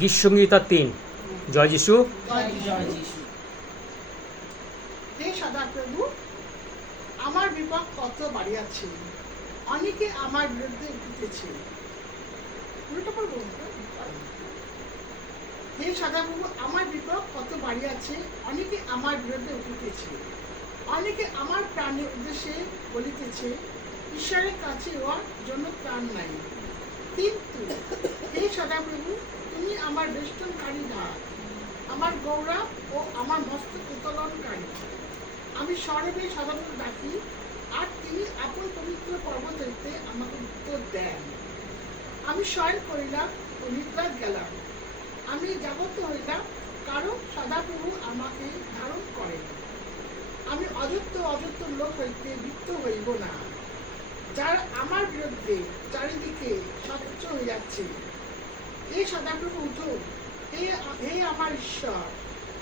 গীতসংগীতা তিন। জয় যিশু। হে আমার বিপদ কত বাড়িয়াছে, অনেকে আমার বিরুদ্ধে পড়ব? হে আমার বিপদ কত বাড়িয়াছে, অনেকে আমার বিরুদ্ধে উঠিতেছে। অনেকে আমার প্রাণের উদ্দেশ্যে বলিতেছে, ঈশ্বরের কাছে ওর জন্য প্রাণ নাই। কিন্তু হে সদাপ্রভু, তুমি আমার বেষ্টনকারী ধার আমার গৌরব ও আমার মস্তক উত্তোলনকারী। আমি স্বরূপে সাধারণত ডাকি, আর তিনি আপন পবিত্র পর্বত হইতে আমাকে উত্তর দেন। আমি শয়ন করিলাম ও নিদ্রা গেলাম। আমি জাগত হইলাম কারণ সদাপ্রভু আমাকে ধারণ করেন। আমি অযুক্ত অযুক্ত লোক হইতে লিপ্ত হইব না। যার আমার বিরুদ্ধে চারিদিকে স্বচ্ছ হইয়াছে হে সদাপ্রভু উঠো হে আমার ঈশ্বর,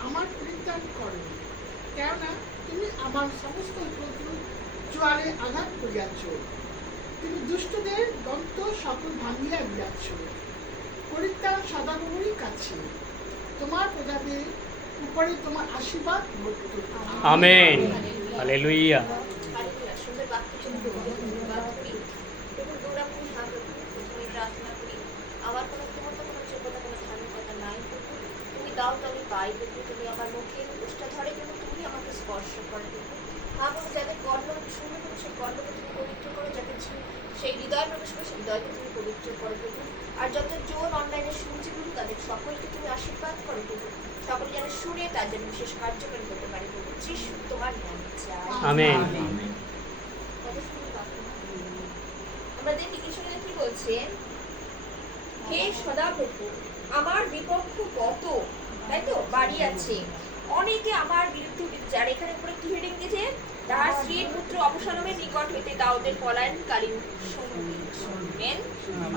আমার পরিত্রাণ করো। কেননা তুমি আমার সমস্ত শত্রু জোয়ারে আঘাত করিয়াছ। তুমি দুষ্টদের দন্ত সকল ভাঙিয়া দিয়াছ। পরিত্রাণ সদাপ্রভুরই কাছে। তোমার প্রজাদের উপরে তোমার আশীর্বাদ আমেন। হালেলুইয়া হালেলুয়া, সুন্দর বাক্য চরিত্র বলে ধন্যবাদ করি প্রভুর গৌরবময় নাম প্রভু প্রথমে প্রার্থনা করি আমার কোনো তোমার তো কোনো যোগ্যতা কোনো ধার্মিকতা নাই প্রভু তুমি দাও তো আমি পাই প্রভু তুমি আমার মুখে উষ্টা ধরে প্রভু তুমি আমাকে স্পর্শ করে প্রভু প্রভু যাদের কর্ণ শুনে প্রভু সেই কর্ণকে তুমি পবিত্র করো যাদের সেই হৃদয় প্রবেশ করে সেই হৃদয়কে তুমি পবিত্র করো প্রভু আর যত জোর অনলাইনে শুনছে প্রভু তাদের সকলকে তুমি আশীর্বাদ করো প্রভু সকলে যেন শুনে তার জন্য বিশেষ কার্যকরী হতে পারে প্রভু যিশু তোমার নামে চাই। আমেন? আমরা দেখি কি বলছেন হে সদাপ্রভু আমার বিপক্ষ কত তাই তো বাড়ি আছে। অনেকে আমার বিরুদ্ধে আর এখানে উপরে কি হেডিং দিয়েছে, তাহার স্ত্রীর পুত্র অবসানমের নিকট হইতে দাউদের পলায়নকালীন সংগীত। শুনবেন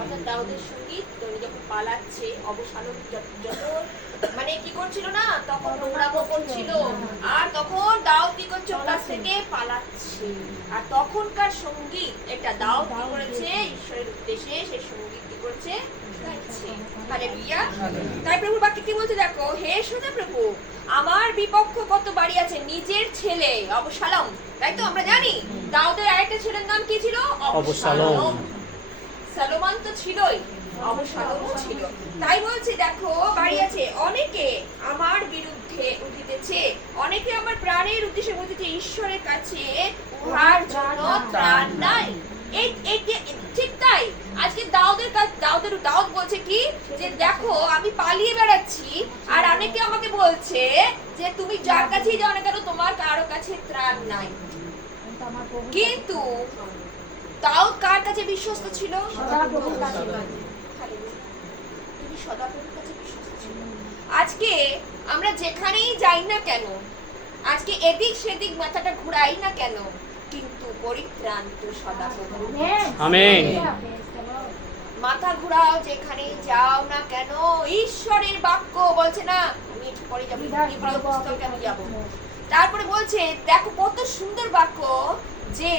অর্থাৎ দাউদের সংগীত যখন পালাচ্ছে, অবসানম যত- মানে কি করছিল না, তখন নোংরামো করছিল আর তখন দাউদ কি করছে থেকে পালাচ্ছে। আর তখনকার সংগীত, এটা দাউদ কি করেছে? ঈশ্বরের উদ্দেশ্যে সেই সংগীত কি করেছে? তাই প্রভু বাক্যে কি বলতে দেখো? হে সোজা প্রভু আমার বিপক্ষ কত বাড়ি আছে? নিজের ছেলে অবসালম তাই তো আমরা জানি? দাউদের আরেকটা ছেলের নাম কি ছিল? অবসালম। সালোমান তো ছিলই অবসালমও ছিল। তাই বলছে দেখো বাড়ি আছে। অনেকে আমার বিরুদ্ধে উঠিতেছে অনেকে আমার প্রাণের উদ্দেশ্যে বলতেছে ঈশ্বরের কাছে উহার জন্য ত্রাণ নাই। এই এই ঠিক তাই। আজকে দাউদের কাছে দাউদের, দাউদ বলছে কি, যে দেখো, আমি পালিয়ে বেড়াচ্ছি, আর অনেকে আমাকে বলছে যে তুমি যার কাছেই যাও না কেন, তোমার কারও কাছে ত্রাণ নাই। কিন্তু দাউদ কার কাছে বিশ্বস্ত ছিল? কাছে বিশ্বস্ত ছিল। আজকে আমরা যেখানেই যাই না কেন, আজকে এদিক সেদিক মাথাটা ঘুরাই না কেন কিন্তু পরিত্রাণ তো আমেন। মাথা ঘুরাও যেখানেই যাও না কেন ঈশ্বরের বাক্য বলছে না আমি একটু পরে যাব পুস্তকে আমি যাব। তারপরে বলছে দেখো কত সুন্দর বাক্য যে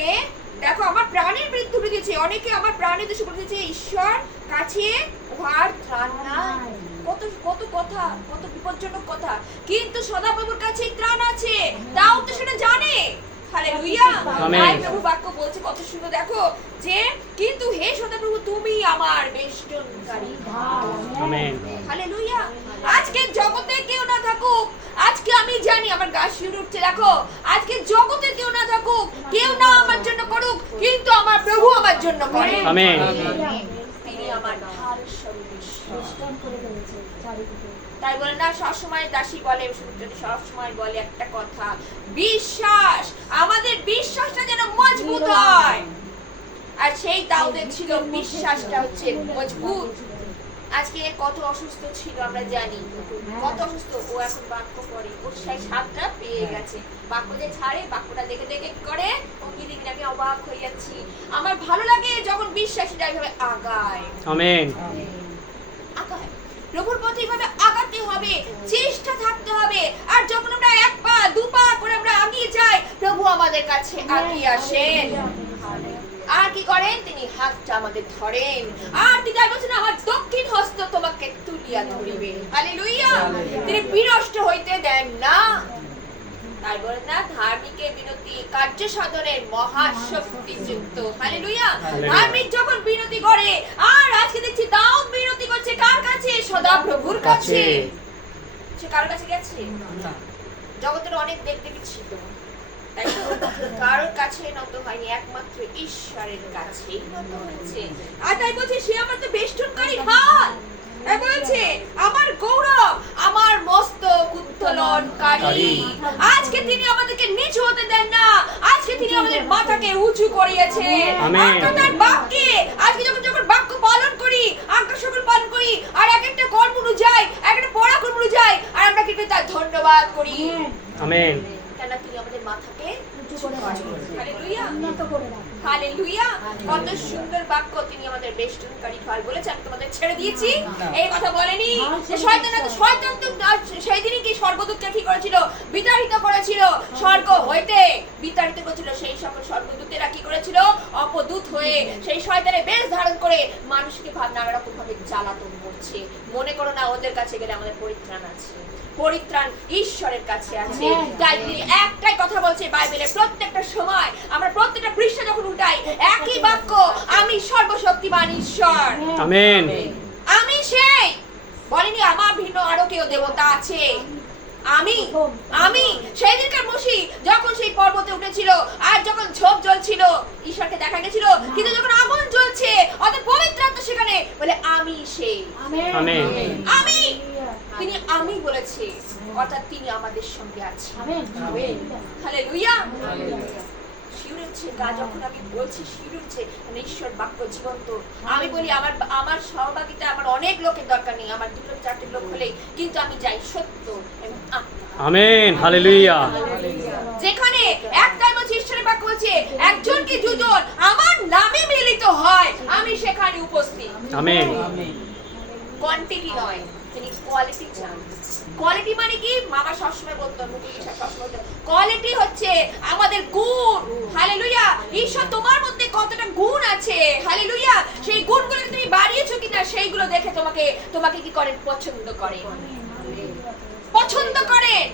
দেখো আমার প্রাণের মৃত্যু দিয়েছে অনেকে আমার প্রাণের দোষে বলেছে ঈশ্বর কাছে উহার ত্রাণ নাই। কত কত কথা কত বিপজ্জনক কথা কিন্তু সদাপ্রভুর কাছে ত্রাণ আছে তাও তো সেটা জানে। হালেলুয়া। তাই প্রভু বাক্য বলছে কত সুন্দর দেখো যে কিন্তু হে সদাপ্রভু তুমি আমার বেষ্টনকারী আমেন। হালেলুয়া। আজকে জগতে কেউ না থাকুক আজকে আমি জানি আমার গা শিউরে উঠছে দেখো। আজকে জগতে কেউ না থাকুক কেউ না আমার জন্য করুক কিন্তু আমার প্রভু আমার জন্য করে। আমেন। তিনি আমার ঢাল স্বরূপ। করে রয়েছে চারিদিকে। তাই বলে না সবসময় দাসী বলে সুমিত্রা সবসময় বলে একটা কথা বিশ্বাস আমাদের বিশ্বাসটা যেন মজবুত হয়। আর সেই দাউদের ছিল বিশ্বাসটা হচ্ছে মজবুত। আজকে কত অসুস্থ ছিল আমরা জানি। কত অসুস্থ ও এখন বাক্য পড়ে ওর সেই স্বাদটা পেয়ে গেছে। বাক্য যে ছাড়ে বাক্যটা দেখে দেখে করে ও কি দিন আমি অবাক হয়ে যাচ্ছি আমার ভালো লাগে যখন বিশ্বাসীরা এইভাবে আগায়। আমেন। আগায় প্রভুর পথে এইভাবে আগাতে হবে চেষ্টা থাকতে হবে। আর যখন আমরা এক পা দু পা করে আমরা আগিয়ে যাই প্রভু আমাদের কাছে আগিয়ে আসেন। আর কি করেন? তিনি হাতটা আমাদের ধরেন। আর তিনি আর বলছেন আমার দক্ষিণ হস্ত তোমাকে তুলিয়া ধরিবে হালেলুইয়া তিনি বিনষ্ট হইতে দেন না। তাই বলেন না ধার্মিকের বিনতি কার্য সাধনের মহাশক্তি যুক্ত। হালেলুয়া। ধার্মিক যখন বিনতি করে আর আজকে দেখছি দাউদ বিনতি করছে কার কাছে? সদা প্রভুর কাছে। সে কার কাছে গেছে? জগতের অনেক দেবী ছিল তাই কারোর কাছে নত হয়নি একমাত্র ঈশ্বরের কাছেই নত হয়েছে। আর তাই বলছে সে আমার তো বেষ্টনকারী হাত। বলছে আমার গৌরব আমার মস্তক উত্তোলনকারী আজকে তিনি আমাদেরকে নিচু হতে দেন না। আজকে তিনি আমাদের মাথাকে উঁচু করিয়েছেন। আমরা তার বাক্যে আজকে যখন যখন বাক্য পালন করি আজ্ঞা সকল পালন করি আর এক একটা কর্ম অনুযায়ী এক একটা পড়া কর্ম অনুযায়ী আর আমরা কিন্তু তার ধন্যবাদ করি। আমেন। কেন তিনি আমাদের মাথাকে উঁচু হালেলুয়া। কত সুন্দর বাক্য তিনি আমাদের বেষ্টনকারী ফল বলেছে আমি তোমাদের ছেড়ে দিয়েছি। এই কথা বলেনি। শয়তান এত শয়তান তো সেই দিনই কি স্বর্গদূতকে কি করেছিল বিতাড়িত করেছিল। স্বর্গ হইতে বিতাড়িত করেছিল। সেই সকল স্বর্গদূতেরা কি করেছিল? অপদূত হয়ে সেই শয়তানের বেশ ধারণ করে মানুষকে ভাব নানা রকম ভাবে জ্বালাতন করছে। মনে করো না ওদের কাছে গেলে আমাদের পরিত্রাণ আছে। পরিত্রাণ ঈশ্বরের কাছে আছে। তাই তিনি একটাই কথা বলছে বাইবেলের প্রত্যেকটা সময় আমরা প্রত্যেকটা পৃষ্ঠা যখন উঠাই একই বাক্য আমি সর্বশক্তিমান ঈশ্বর। আমেন আমি সেই বলেনি আমার ভিন্ন আরও কেউ দেবতা আছে। আমি আমি সেই দিনকার মসি যখন সেই পর্বতে উঠেছিল আর যখন ঝোপ জ্বলছিল ঈশ্বরকে দেখা গেছিল কিন্তু যখন আগুন জ্বলছে অত পবিত্র আত্মা সেখানে বলে আমি সে। আমি তিনি আমি বলেছে অর্থাৎ তিনি আমাদের সঙ্গে আছে আমেন। হালেলুয়া। গা যখন আমি বলছি মানে ঈশ্বর বাক্য জীবন্ত। আমি বলি আমার আমার সহভাগিতা আমার অনেক লোকের দরকার নেই আমার দুটো চারটে লোক হলেই কিন্তু আমি যাই সত্য এবং আমেন হালেলুয়া। যেখানে একটাই বলছে ঈশ্বরের বাক্য বলছে একজন কি দুজন আমার নামে মিলিত হয়? আমি সেখানে উপস্থিত। আমেন। কোয়ান্টিটি নয়। তিনি কোয়ালিটি চান। কোয়ালিটি মানে কি? মামা সবসময় বলতো কোয়ালিটি হচ্ছে আমাদের গুণ। হালেলুয়া ঈশ্বর তোমার মধ্যে কতটা গুণ আছে? হালেলুয়া, সেই গুণগুলোকে তুমি বাড়িয়েছো কিনা সেইগুলো দেখে তোমাকে তোমাকে কি করেন? পছন্দ করে পছন্দ করেন।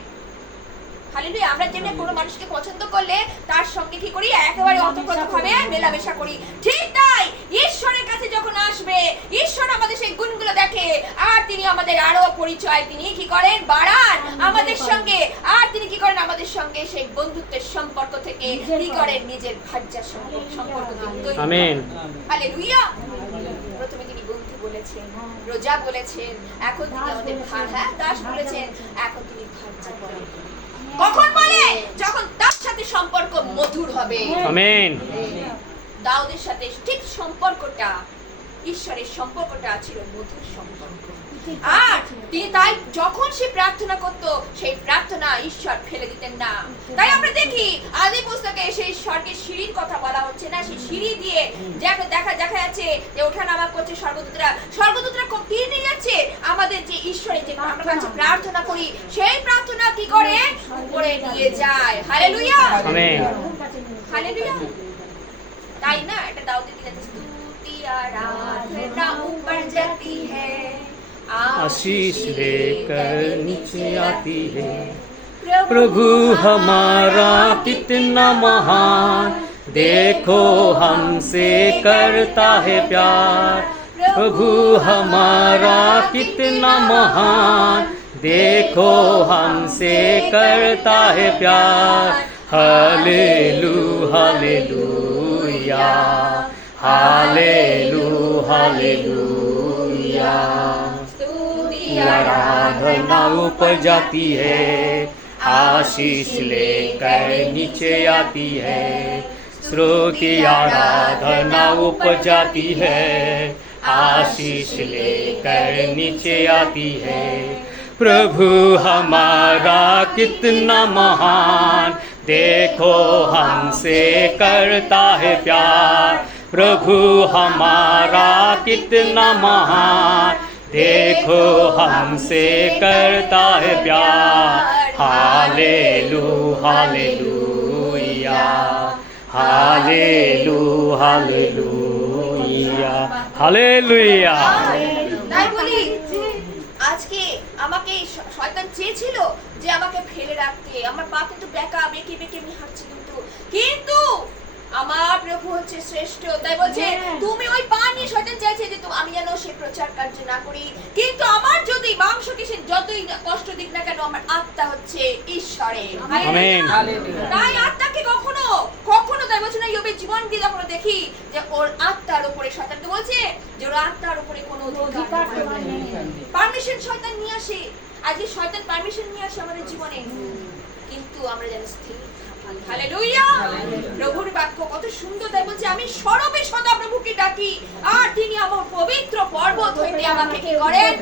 হালেলুয়া আমরা যেমনি কোনো মানুষকে পছন্দ করলে তার সঙ্গে কি করি? একেবারে অতপ্রতভাবে মেলামেশা করি। ঠিক তাই ঈশ্বরের কাছে যখন আসবে ঈশ্বর আমাদের সেই গুণগুলো দেখে আর তিনি আমাদের আরও পরিচয় তিনি কি করেন? বাড়ান আমাদের সঙ্গে। আর তিনি কি করেন আমাদের সঙ্গে? সেই বন্ধুত্বের সম্পর্ক থেকে কি করেন? নিজের ভাজ্যার সম্পর্ক। আমেন। হালেলুয়া। প্রথমে তিনি বন্ধু বলেছেন রোজা বলেছেন এখন তিনি আমাদের ভা- হ্যাঁ দাস বলেছেন। এখন তিনি ভাজ্যা বলেন। কখন বলে? যখন তার সাথে সম্পর্ক মধুর হবে। আমিন। দাউদের সাথে ঠিক সম্পর্কটা ঈশ্বরের সম্পর্কটা ছিল মধুর সম্পর্ক। আর তিনি তাই যখন সে প্রার্থনা করত সেই প্রার্থনা ঈশ্বর ফেলে দিতেন না। তাই আমরা দেখি আদি পুস্তকে সেই স্বর্গের সিঁড়ির কথা বলা হচ্ছে না। সেই সিঁড়ি দিয়ে যাকে দেখা দেখা যাচ্ছে যে ওঠা নামা করছে স্বর্গদূতরা। স্বর্গদূতরা কোপিয়ে নিয়ে যাচ্ছে। আমাদের যে ঈশ্বরের যে আমরা আচ্ছা। কাছে প্রার্থনা করি সেই প্রার্থনা কি করে? উপরে নিয়ে যায়। হালেলুয়া! হালেলুয়া! তাই না? এটা দাউদের গীতাতে স্তুতি আরাধনা आशीष लेकर नीचे आती है। प्रभु हमारा कितना महान। देखो हमसे करता है प्यार। प्रभु हमारा कितना महान। देखो हमसे करता है प्यार। Hallelu hallelujah. Hallelu hallelujah. स्तुति आराधना ऊपर जाती है, आशीष लेकर नीचे आती है। श्रुति आराधना ऊपर जाती है, आशीष लेकर नीचे आती है। प्रभु हमारा कितना महान, देखो हमसे करता है प्यार। प्रभु हमारा कितना महान देखो हमसे करता है प्यार हालेलू हालेलूया হালেলু হালেলুয়া হালেলুয়া তাই বলি আজকে আমাকে শ- শয়তান চেয়েছিল যে আমাকে ফেলে রাখতে আমার পা কিন্তু বেকা বেঁকে বেঁকে আমি হাঁটছি কিন্তু কিন্তু আমার প্রভু হচ্ছে শ্রেষ্ঠ। তাই বলছে হ্যাঁ। তুমি ওই পা নিয়ে শয়তান চাইছে যে তুমি আমি যেন সে প্রচার কার্য না করি। কিন্তু আমার যদি মাংসকে সে যতই কষ্ট দিক না কেন আমার আত্মা হচ্ছে ঈশ্বরের। আমেন। তাই আত্মাকে কখনো কখনো তাই বলছে না ইয়োবের জীবন দিয়ে যখন দেখি যে ওর আত্মার উপরে শয়তান তো বলছে যে ওর আত্মার উপরে কোনো অধিকার। পারমিশন শয়তান নিয়ে আসে। আজকে শয়তান পারমিশন নিয়ে আসে আমাদের জীবনে। কিন্তু আমরা যেন স্থির থাকি। হালেলুয়া। কত সুন্দর তাই বলছে আমি সরবে সদা প্রভুকে ডাকি। আর তিনি আমার পবিত্র পর্বত হইতে আমাকে কি করেন?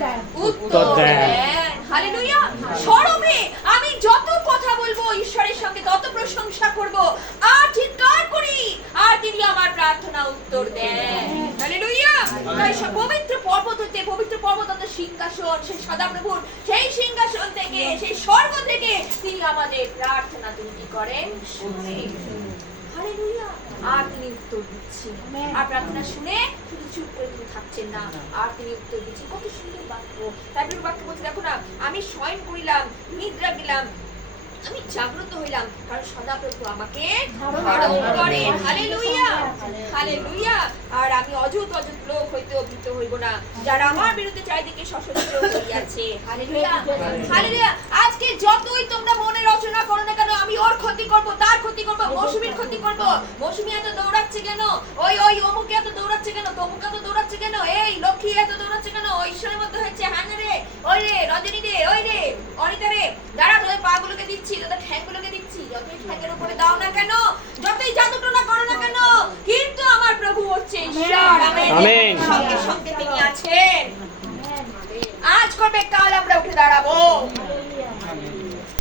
উত্তর দেন। হালেলুয়া। সরবে আমি যত কথা বলব ঈশ্বরের সঙ্গে তত প্রশংসা করব। আর চিৎকার করি আর তিনি আমার প্রার্থনা উত্তর দেন। হালেলুয়া। তাই পবিত্র পর্বত হইতে পবিত্র পর্বত অর্থাৎ সিংহাসন সেই সদাপ্রভুর সেই সিংহাসন থেকে সেই স্বর্গ থেকে তিনি আমাদের প্রার্থনা তিনি কি করেন? আর তিনি উত্তর দিচ্ছেন আর প্রার্থনা শুনে শুধু চুপ করে তিনি থাকছেন না। আর তিনি উত্তর দিচ্ছেন। কত সুন্দর বাক্য। তারপরে বাক্য বলছে দেখো না আমি শয়ন করিলাম নিদ্রা গেলাম আমি জাগ্রত হইলাম কারণ সদাপ্রভু আমাকে ধারণ করেন। Hallelujah hallelujah. আর আমি অযুত অযুত লোক হইতে অভিত হইব না। যারা আমার বিরুদ্ধে চারিদিকে সশস্ত্র হইয়াছে। হালেলুয়া আজকে যতই তোমরা মনে রচনা করো না কেন আমি ওর ক্ষতি করব তার ক্ষতি করব মৌসুমীর ক্ষতি করব। মৌসুমী এত দৌড়াচ্ছে কেন? ওই ওই অমুকে এত দৌড়াচ্ছে কেন? তমুক এত দৌড়াচ্ছে কেন? এই লক্ষ্মী এত দৌড়াচ্ছে কেন? ওই ঈশ্বরের মধ্যে হচ্ছে হ্যাঁ রে ওই রে রজনী রে ওই রে অনিতা রে দাঁড়া তোদের পা গুলোকে দিচ্ছি তোদের ঠ্যাং গুলোকে দিচ্ছি। যতই ঠ্যাংয়ের উপরে দাও না কেন যতই জাদুটোনা করো না কেন কিন্তু আমার প্রভু হচ্ছে ঈশ্বর। আমেন। সঙ্গে সঙ্গে তিনি আছেন। আজ করবে কাল আমরা উঠে দাঁড়াবো।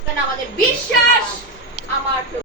কেন আমাদের বিশ্বাস